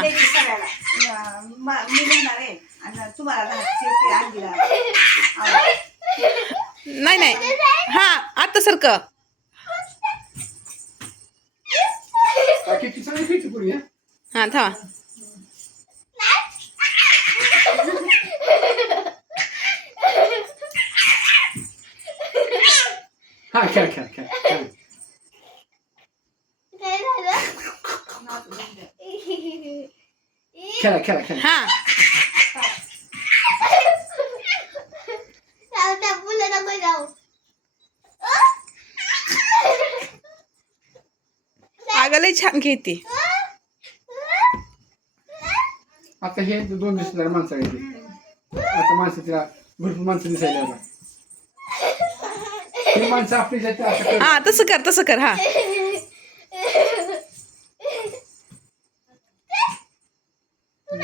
द्यायची सगळ्याला. मी लिहिणार आहे आणि तुम्हाला ते आणलीला नाही नाही हा आता सारखं किती सगळी किती पुरी आहे? हा थांबा हा खेळ खेळ खेळ खेळ. खेळा खेळा खेळा. हा अगं लय छान खेळते. आता हे 2 दिसणार माणसं आहे ते. आता माणसं तिला भरपूर माणसं दिसायला आता. ही माणसं आपली जाते असं हा तसं कर हा